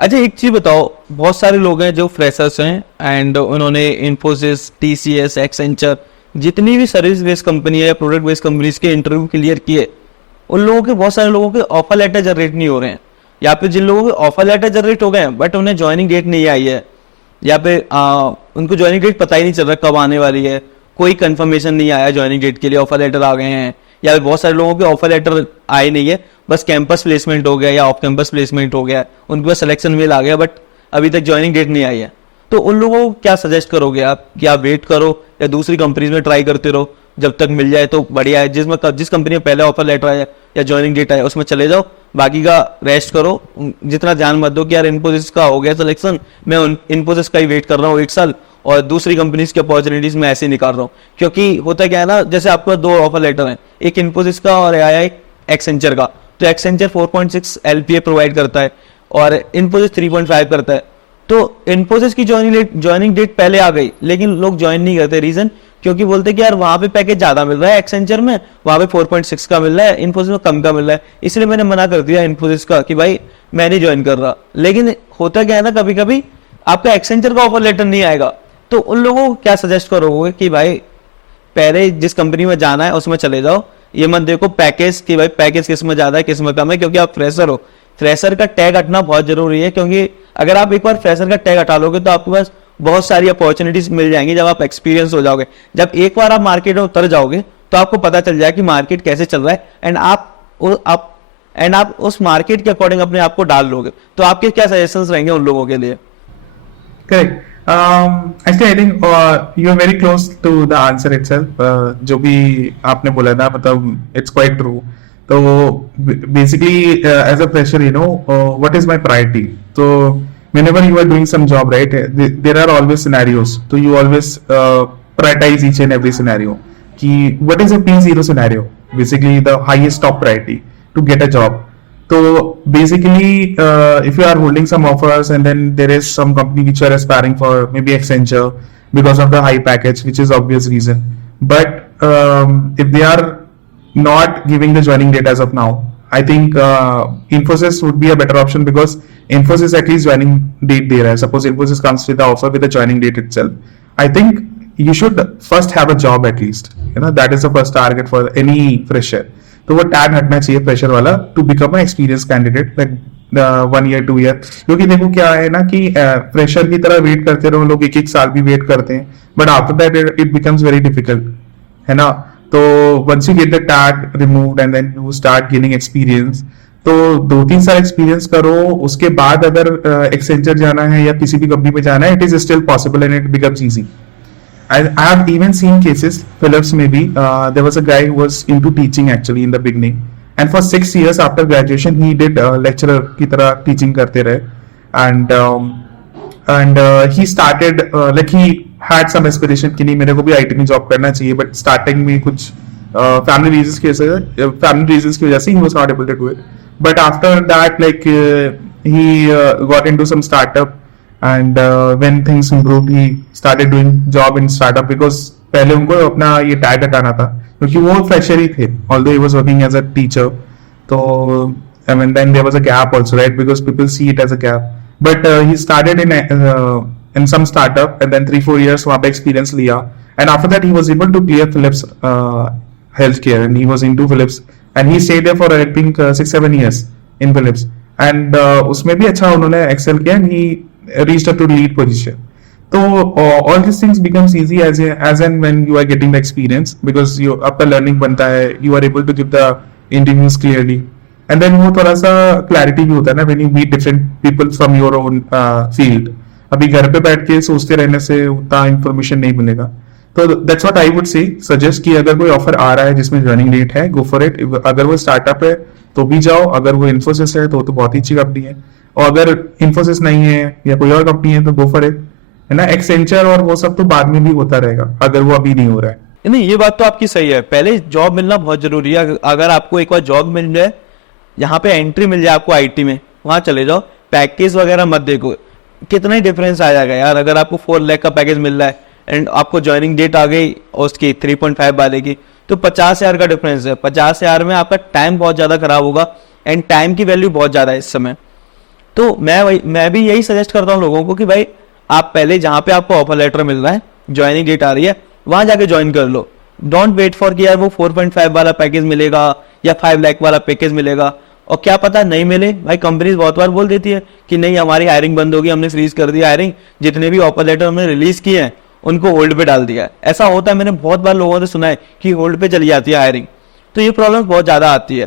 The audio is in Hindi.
अच्छा एक चीज बताओ, बहुत सारे लोग हैं जो फ्रेशर्स हैं एंड उन्होंने इन्फोसिस, टीसीएस, एक्सेंचर, जितनी भी सर्विस बेस्ड कंपनी है या प्रोडक्ट बेस्ड कंपनीज के इंटरव्यू क्लियर किए, उन लोगों के बहुत सारे लोगों के ऑफर लेटर जनरेट नहीं हो रहे हैं, या फिर जिन लोगों के ऑफर लेटर जनरेट हो गए हैं बट उन्हें ज्वाइनिंग डेट नहीं आई है, या फिर उनको ज्वाइनिंग डेट पता ही नहीं चल रहा कब आने वाली है, कोई कंफर्मेशन नहीं आया ज्वाइनिंग डेट के लिए, ऑफर लेटर आ गए हैं, या फिर बहुत सारे लोगों के ऑफर लेटर आए नहीं है, बस कैंपस प्लेसमेंट हो गया या ऑफ कैंपस प्लेसमेंट हो गया, उनके पास सिलेक्शन मेल आ गया बट अभी तक ज्वाइनिंग डेट नहीं आई है। तो उन लोगों को क्या सजेस्ट करोगे आप कि आप वेट करो या दूसरी कंपनीज में ट्राई करते रहो, जब तक मिल जाए तो बढ़िया है, जिस कंपनी में पहले ऑफर लेटर आया या ज्वाइनिंग डेट आया उसमें चले जाओ, बाकी का रेस्ट करो, जितना ध्यान मत दो कि यार इन्फोसिस का हो गया सिलेक्शन, मैं इन्फोसिस का ही वेट कर रहा हूँ 1 साल और दूसरी कंपनीज की अपॉर्चुनिटीज में ऐसे ही निकाल रहा हूँ। क्योंकि होता क्या है ना, जैसे आपके पास 2 ऑफर लेटर हैं, एक इन्फोसिस का और आया एक एक्सेंचर का, तो एक्सेंचर 4.6 LPA प्रोवाइड करता है और इन्फोसिस 3.5 करता है। तो इन्फोसिस की ज्वाइनिंग डेट पहले आ गई लेकिन लोग ज्वाइन नहीं करते, रीजन क्योंकि बोलते कि यार वहां पे पैकेज ज्यादा मिल रहा है एक्सेंचर में, वहां पे 4.6 का मिल रहा है, इन्फोसिस में कम का मिल रहा है, इसलिए मैंने मना कर दिया इन्फोसिस का कि भाई मैं नहीं ज्वाइन कर रहा। लेकिन होता क्या है ना, कभी कभी आपका एक्सेंचर का ऑफर लेटर नहीं आएगा, तो उन लोगों को क्या सजेस्ट करोगे कि भाई पहले जिस कंपनी में जाना है उसमें चले जाओ, ये मत देखो पैकेज कि भाई पैकेज किस में ज्यादा है किस में कम है, क्योंकि आप फ्रेशर हो, फ्रेशर का टैग हटना बहुत जरूरी है, क्योंकि अगर आप एक बार फ्रेशर का टैग हटा लोगे तो आपके पास बहुत सारी अपॉर्चुनिटीज मिल जाएंगी जब आप एक्सपीरियंस हो जाओगे। जब एक बार आप मार्केट में उतर जाओगे तो आपको पता चल जाए कि मार्केट कैसे चल रहा है एंड आप उस मार्केट के अकॉर्डिंग अपने आप को डाल लोगे। तो आपके क्या सजेशंस रहेंगे उन लोगों के लिए? Correct. Actually, I think you are very close to the answer itself. जो भी आपने बोला था, मतलब it's quite true. तो basically, as a fresher, what is my priority? So whenever you are doing some job, right, there are always scenarios. So you always prioritize each and every scenario. कि what is a P0 scenario? Basically, the highest top priority to get a job. So basically, if you are holding some offers and then there is some company which you are aspiring for, maybe Accenture, because of the high package, which is obvious reason. But if they are not giving the joining date as of now, I think Infosys would be a better option, because Infosys at least joining date there. Suppose Infosys comes with the offer with the joining date itself, I think you should first have a job at least. That is the first target for any fresher. तो वो टैग हटना चाहिए प्रेशर वाला, to become a experience candidate, like 1 year 2 year। क्योंकि देखो क्या है ना कि प्रेशर की तरह वेट करते रहो, लोग 1 साल भी वेट करते हैं, but after that it becomes very difficult, है ना। तो once you get the tag removed and then you start gaining experience, तो 2-3 साल एक्सपीरियंस करो, उसके बाद अगर एक्सेंचर जाना है या किसी भी कंपनी में जाना है, it is still possible and it becomes easy. I have even seen cases, Philips maybe, there was a guy who was into teaching actually in the beginning, and for 6 years after graduation he did lecturer की तरह teaching करते रहे, and he started like he had some aspiration कि नहीं मेरे को भी IT में job करना चाहिए, but starting में कुछ family reasons की वजह से he was not able to do it, but after that like he got into some startup, and when things improved he started doing job in startup, because पहले उनको अपना ये टैग हटाना था क्योंकि वो फ्रेशर ही थे, although he was working as a teacher. तो I mean then there was a gap also, right, because people see it as a gap, but he started in some startup and then 3-4 years वहाँ पे experience लिया, and after that he was able to clear Philips healthcare, and he was into Philips and he stayed there for I think 6-7 years in Philips, and उसमें भी अच्छा उन्होंने excel किया and he reached up to lead position. So all these things becomes easy as and when you are getting the experience, because you आपका learning बनता है, you are able to give the interviews clearly, and then वो थोड़ा सा clarity भी होता है ना when you meet different people from your own field. अभी घर पे बैठ के सोचते रहने से उतना information नहीं मिलेगा। तो that's what I would say, suggest कि अगर कोई ऑफर आ रहा है जिसमें joining date है, go for it. अगर वो स्टार्टअप है तो भी जाओ, अगर वो Infosys है तो बहुत ही अच्छी कंपनी है, और अगर Infosys नहीं है या कोई और कंपनी है तो गो फॉर इट, है ना। एक्सेंचर और वो सब तो बाद में भी होता रहेगा अगर वो अभी नहीं हो रहा है। नहीं, ये बात तो आपकी सही है, पहले जॉब मिलना बहुत जरूरी है। अगर आपको एक बार जॉब मिल जाए, यहाँ पे एंट्री मिल जाए आपको IT में, वहां चले जाओ, पैकेज वगैरह मत देखो, कितना ही डिफरेंस आ जाएगा यार। अगर आपको 4 लाख का पैकेज मिल रहा है एंड आपको ज्वाइनिंग डेट आ गई और उसकी 3.5 वाले की, तो 50,000 का डिफरेंस है। 50,000 में आपका टाइम बहुत ज्यादा खराब होगा एंड टाइम की वैल्यू बहुत ज्यादा है इस समय। तो मैं भी यही सजेस्ट करता हूँ लोगों को कि भाई आप पहले जहाँ पे आपको ऑफर लेटर मिल रहा है, ज्वाइनिंग डेट आ रही है, वहां जाके ज्वाइन कर लो। डोंट वेट फॉर कि यार वो 4.5 वाला पैकेज मिलेगा या 5 लाख वाला पैकेज मिलेगा, और क्या पता नहीं मिले। भाई कंपनीज बहुत बार बोल देती है कि नहीं हमारी हायरिंग बंद होगी, हमने फ्रीज कर दिया हायरिंग, जितने भी ऑफर लेटर हमने रिलीज किए हैं उनको होल्ड पे डाल दिया है। ऐसा होता है, मैंने बहुत बार लोगों से सुना है कि होल्ड पे चली जाती है हायरिंग। तो ये प्रॉब्लम बहुत ज्यादा आती है।